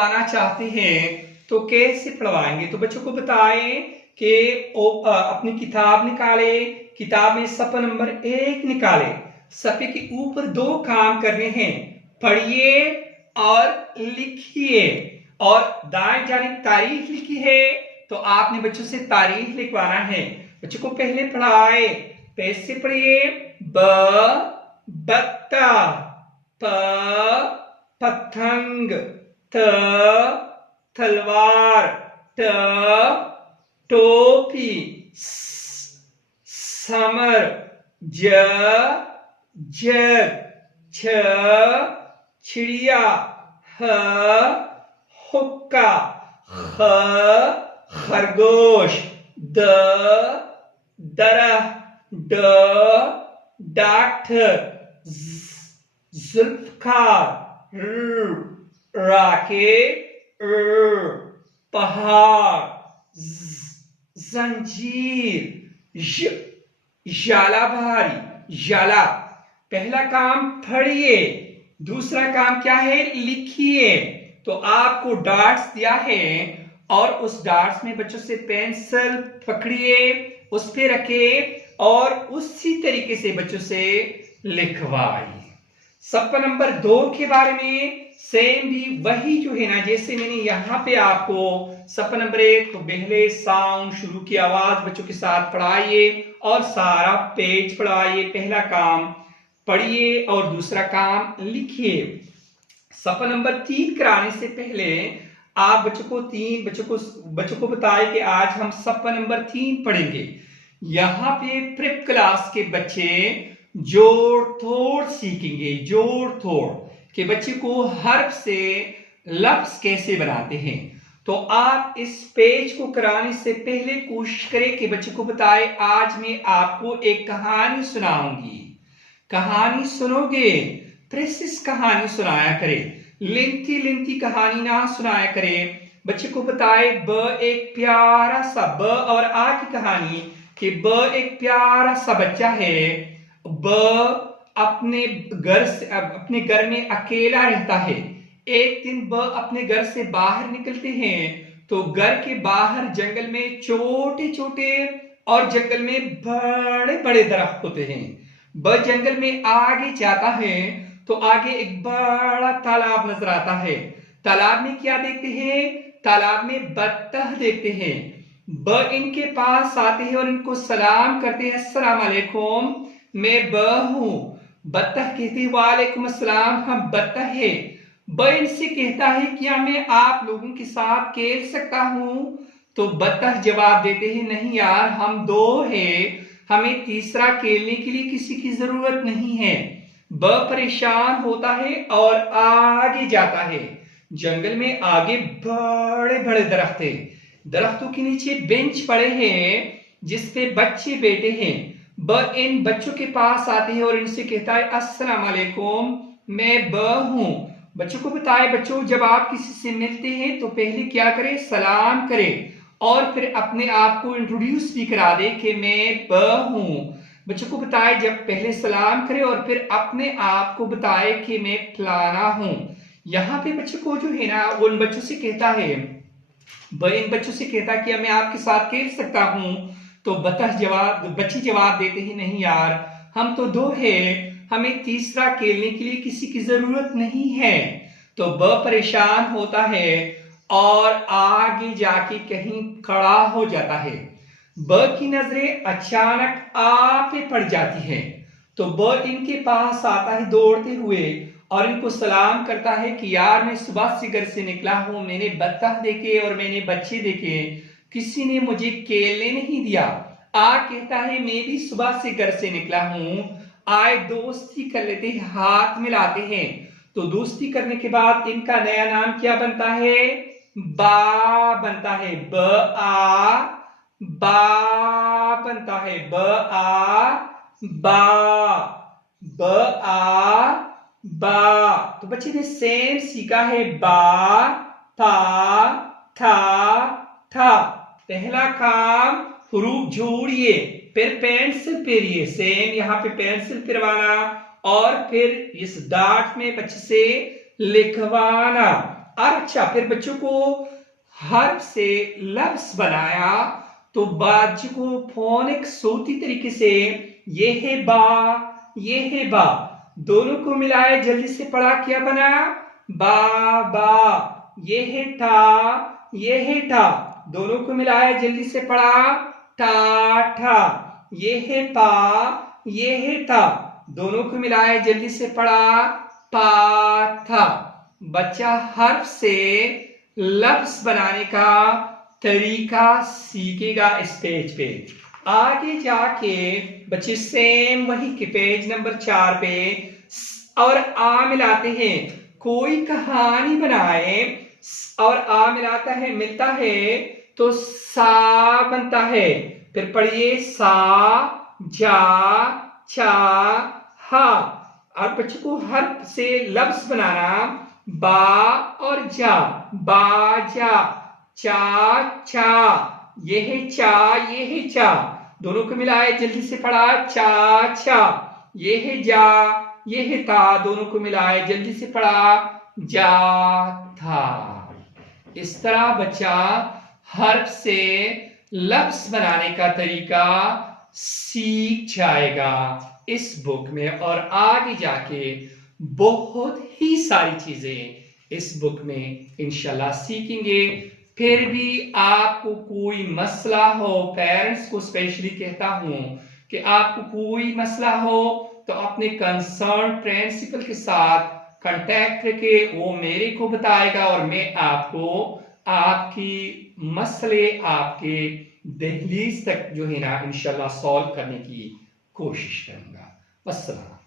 पढ़वाना चाहते हैं तो कैसे पढ़वाएंगे? तो बच्चों को बताएं कि अपनी किताब निकाले, किताब में सफ़ा नंबर 1 निकाले। सफ़े के ऊपर 2 काम करने हैं, पढ़िए और लिखिए। और दाएं जानिब तारीख लिखी है तो आपने बच्चों से तारीख लिखवाना है। बच्चों को पहले पढ़ाए, पैसे पढ़िए। ब बत्ता, प पतंग, त तलवार, ट टोपी, समर, ज जग, छ चिड़िया, ह हुक्का, ख खरगोश, द दरह, ड डॉक्टर, जुल्फकार, राकेट, पहाड़, जंजीर, जाला भारी, जाला। पहला काम पढ़िए, दूसरा काम क्या है? लिखिए। तो आपको डॉट्स दिया है और उस डॉट्स में बच्चों से पेंसिल पकड़िए, उस पे रखे और उसी तरीके से बच्चों से लिखवाइए। सफ़ा नंबर 2 के बारे में सेम भी वही जो है ना, जैसे मैंने यहाँ पे आपको सफ़ा नंबर 1 तो पहले साउंड शुरू की आवाज बच्चों के साथ पढ़ाइए और सारा पेज पढ़ाइए। पहला काम पढ़िए और दूसरा काम लिखिए। सफ़ा नंबर 3 कराने से पहले आप बच्चों को बताएं कि आज हम सफ़ा नंबर 3 पढ़ेंगे। यहाँ पे प्रेप क्लास के बच्चे जोड़ तोड़ सीखेंगे। जोड़ तोड़ के बच्चे को हर्फ से लफ्ज कैसे बनाते हैं। तो आप इस पेज को कराने से पहले कोशिश करें कि बच्चे को बताए आज मैं आपको एक कहानी सुनाऊंगी। कहानी सुनोगे, प्रेसिस कहानी सुनाया करे, लेंथी कहानी ना सुनाया करे। बच्चे को बताए ब एक प्यारा सा, ब और आ की कहानी कि ब एक प्यारा सा बच्चा है। ब अपने घर में अकेला रहता है। एक दिन ब अपने घर से बाहर निकलते हैं तो घर के बाहर जंगल में छोटे छोटे और जंगल में बड़े बड़े दरख्त होते हैं। ब जंगल में आगे जाता है तो आगे एक बड़ा तालाब नजर आता है। तालाब में क्या देखते हैं? तालाब में बत्तख देखते हैं। ब इनके पास आते हैं और इनको सलाम करते हैं, अस्सलाम वालेकुम, मैं ब हूं। बत्तख कहते हैं वालेकुम अस्सलाम, हम बत्तख है। ब इनसे कहता है क्या मैं आप लोगों के साथ खेल सकता हूं? तो बत्तख जवाब देते हैं नहीं यार, हम 2 हैं, हमें तीसरा खेलने के लिए किसी की जरूरत नहीं है। ब परेशान होता है और आगे जाता है। जंगल में आगे बड़े बड़े दरख्त है। दरख्तों के नीचे बेंच पड़े हैं जिसपे बच्चे बैठे हैं। ब इन बच्चों के पास आते हैं और इनसे कहता है अस्सलाम वालेकुम, मैं ब हूं। बच्चों को बताए बच्चों जब आप किसी से मिलते हैं तो पहले क्या करें? सलाम करें और फिर अपने आप को इंट्रोड्यूस भी करा दे कि मैं ब हूं। बच्चों को बताए जब पहले सलाम करे और फिर अपने आप को बताए कि मैं फलाना हूं। यहाँ पे बच्चे को जो है ना वो उन बच्चों से कहता है, इन बच्चों से कहता है कि मैं आपके साथ खेल सकता हूं। तो बच्चे जवाब देते हैं नहीं यार, हम तो 2 हैं, हमें तीसरा खेलने के लिए किसी की जरूरत नहीं है। तो ब परेशान होता है और आगे जाके कहीं खड़ा हो जाता है। ब की नजरें अचानक आ पे पड़ जाती है तो ब इनके पास आता है दौड़ते हुए और इनको सलाम करता है कि यार मैं सुबह से घर से निकला हूं, मैंने बत्तख देखे और मैंने बच्चे देखे, किसी ने मुझे खेलने नहीं दिया। आ कहता है मैं भी सुबह से घर से निकला हूं, आए दोस्ती कर लेते हैं, हाथ मिलाते हैं। तो दोस्ती करने के बाद इनका नया नाम क्या बनता है? बा बनता है। ब आ बा बनता है। ब आ बा, ब आ बा। तो बच्चे ने सेम सीखा है बा ता था था। पहला काम हरूफ जोड़िए, फिर पेंसिल फेरिए, सेम यहाँ पे पेंसिल फिरवाना और फिर इस डार्ट में बच्चे से लिखवाना। अच्छा, फिर बच्चों को हर्फ से लफ्ज बनाया तो बच्चों को फोनिक सूती तरीके से ये है बा, ये है बा, दोनों को मिलाए जल्दी से पढ़ा, क्या बना? बा बा। ये है टा, ये है टा, दोनों को मिलाए जल्दी से पढ़ा, टा ठा। ये है पा, ये है था, दोनों को मिलाए जल्दी से पढ़ा, पा था। बच्चा हर्फ से लफ्ज बनाने का तरीका सीखेगा इस पेज पे। आगे जाके बच्चे सेम वही के पेज नंबर 4 पे और आ मिलाते हैं। कोई कहानी बनाए और आ मिलाता है, मिलता है तो सा बनता है। फिर पढ़िए सा, जा, चा, हा। और बच्चों को हर्फ से लफ्ज बनाना, बा और जा, बाजा, चा चा। ये है चा, ये है चा, दोनों को मिलाए जल्दी से पढ़ा, चा चा। ये है जा, ये है था, दोनों को मिलाए जल्दी से पढ़ा, जा था। इस तरह बच्चा हर्फ से लफ्ज बनाने का तरीका सीख जाएगा इस बुक में, और आगे जाके बहुत ही सारी चीजें इस बुक में इंशाल्लाह सीखेंगे। फिर भी आपको कोई मसला हो, पेरेंट्स को स्पेशली कहता हूं कि आपको कोई मसला हो तो अपने कंसर्न प्रिंसिपल के साथ कांटेक्ट करके वो मेरे को बताएगा और मैं आपको आपकी मसले आपके दहलीज तक जो है ना इंशाल्लाह सॉल्व करने की कोशिश करूंगा। अस्सलाम।